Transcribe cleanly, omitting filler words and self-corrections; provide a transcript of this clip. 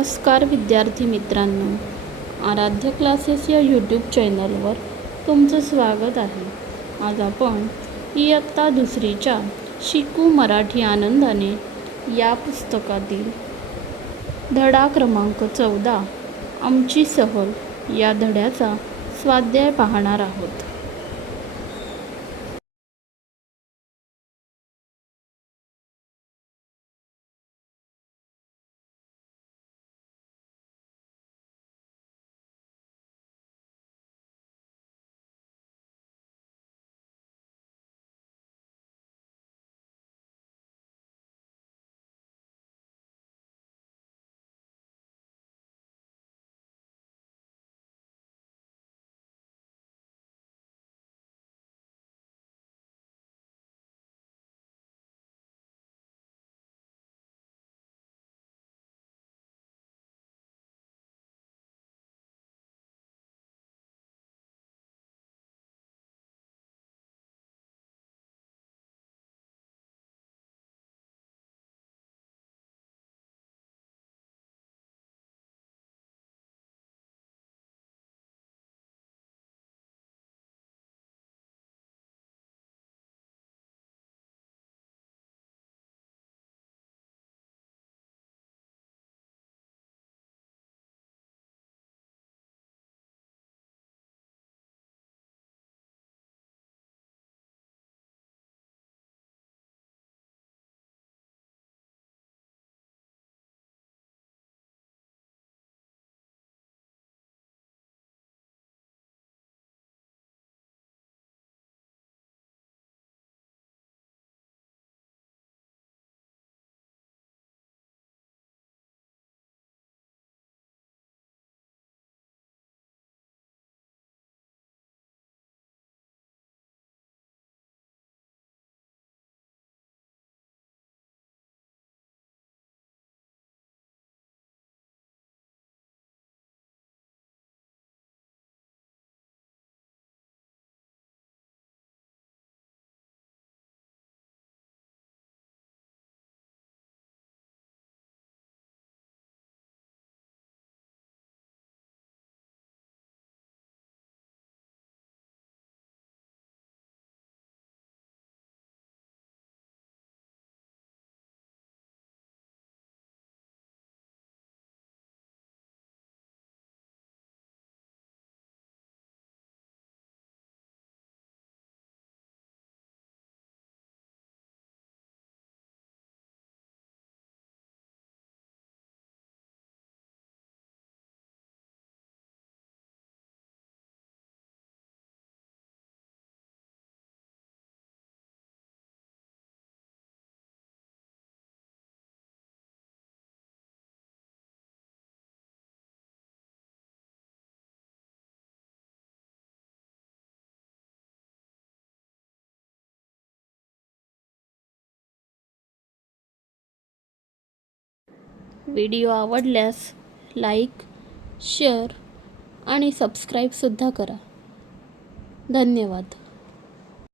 नमस्कार विद्यार्थी मित्रांनो, आराध्य क्लासेस या यूट्यूब चॅनलवर तुमचं स्वागत आहे. आज आपण इयत्ता दुसरीच्या शिकू मराठी आनंदाने या पुस्तकातील धडा क्रमांक 14 आमची सहल या धड्याचा स्वाध्याय पाहणार आहोत. व्हिडिओ आवडल्यास लाईक, शेअर आणि सबस्क्राईबसुद्धा करा. धन्यवाद.